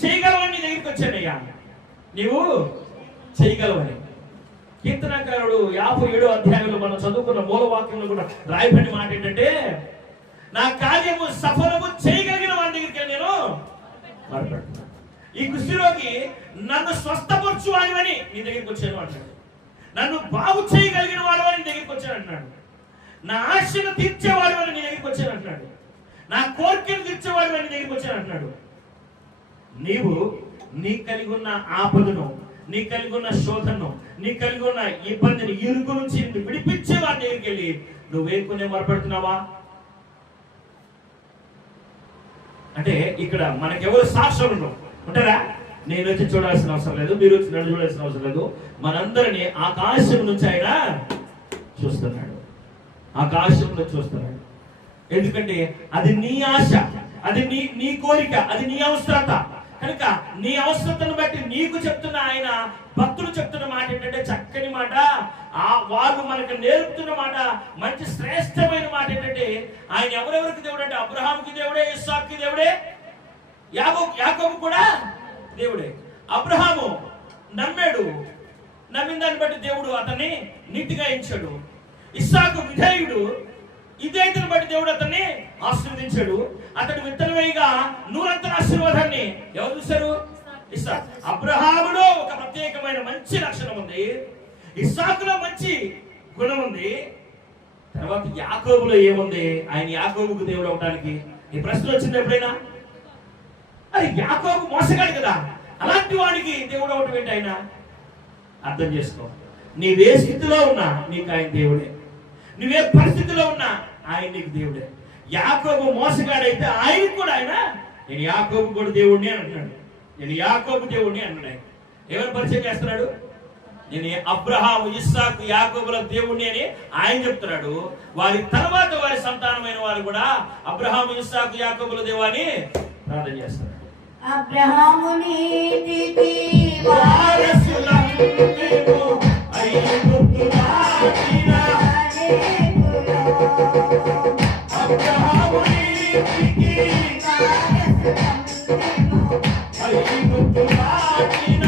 చేయగలవని నీ దగ్గరికి వచ్చానయ్యా, నీవు చేయగలవని. కీర్తనకారుడు 57వ అధ్యాయంలో మనం చదువుకున్న మూలవాక్యంలో కూడా రాయబడిన మాట ఏంటంటే, నా కార్యము సఫలము చేయగలిగిన వాడి దగ్గరికి నేను మాట్లాడుతున్నాను. ఈ కుష్ఠరోగి నన్ను స్వస్థపరచు వాడివని నీ దగ్గరికి వచ్చాను అంటాడు. నన్ను బాగు చేయగలిగిన వాడు అని నీ దగ్గరికి వచ్చాను అంటున్నాడు. నా ఆశను తీర్చేవాడు అని నీ దగ్గరికి వచ్చాను అంటున్నాడు. నా కోరికను తీర్చేవాడు అని నీ దగ్గరికి వచ్చాను అంటున్నాడు. నీవు నీ కలిగి ఉన్న ఆపదను, నీ కలిగి ఉన్న శోధనను, నీ కలిగి ఉన్న ఇబ్బందిని, ఇరుకు నుంచి విడిపించే వాడి దగ్గరికి వెళ్ళి నువ్వేకునే మొరపెడుతున్నావా? అంటే ఇక్కడ మనకెవరు సాక్షులు ఉంటారా? నేను వచ్చి చూడాల్సిన అవసరం లేదు, మీరు వచ్చి నన్ను చూడాల్సిన అవసరం లేదు. మనందరినీ ఆకాశం నుంచి ఆయన చూస్తున్నాడు, ఆకాశంలో చూస్తున్నాడు. ఎందుకంటే అది నీ ఆశ, అది నీ కోరిక, అది నీ అవసరత. కనుక నీ అవసరతను బట్టి నీకు చెప్తున్న ఆయన భక్తులు చెప్తున్న మాట ఏంటంటే చక్కని మాట. వాళ్ళు మనకు నేర్పుతున్న మాట, మంచి శ్రేష్టమైన మాట ఏంటంటే, ఆయన ఎవరెవరికి దేవుడు అంటే అబ్రహాముకి దేవుడే, ఇస్సాకుకి దేవుడే, యాకోబు కూడా దేవుడే. అబ్రహాము నమ్మాడు, నమ్మిన దాన్ని బట్టి దేవుడు అతన్ని నీతిగా ఇచ్చాడు. ఇస్సాకు విధేయుడు, విధేయతను బట్టి దేవుడు అతన్ని ఆశీర్వదించాడు. అతడు విత్తనమేగా నూరంతర ఆశీర్వాదాన్ని ఎవరు చూశారు? ఇస్సాకు. అబ్రహాములో ఒక ప్రత్యేకమైన మంచి లక్షణం ఉంది, ఇస్సాకులో మంచి గుణం ఉంది. తర్వాత యాకోబులో ఏముంది? ఆయన యాకోబుకు దేవుడు అవడానికి ఈ ప్రశ్న వచ్చింది ఎప్పుడైనా? అది యాకోబు మోసగాడు కదా, అలాంటి వాడికి దేవుడు అవటం ఏంటి? ఆయన అర్థం చేసుకో. నీవే స్థితిలో ఉన్నా నీకు ఆయన దేవుడే, నువ్వే పరిస్థితిలో ఉన్నా ఆయన నీకు దేవుడే. యాకోబు మోసగాడైతే ఆయనకు కూడా ఆయన నేను యాకోబు కూడా దేవుడిని అని అంటున్నాడు. నేను యాకోబు దేవుడిని అన్నాడు. ఆయన ఎవరు పరిచయం చేస్తున్నాడు? నేను అబ్రహాము, ఇస్సాకు, యాకోబుల దేవుడిని అని ఆయన చెప్తున్నాడు. వారి తర్వాత వారి సంతానమైన వారు కూడా అబ్రహాము, ఇస్సాకు, యాకోబుల దేవాన్ని ప్రార్థన చేస్తారు. అబ్రహాము నీతికి వారసులం మేము, ఐగుప్తు దాటిన అబ్రహాము నీతికి వారసులం మేము, ఐగుప్తు దాటిన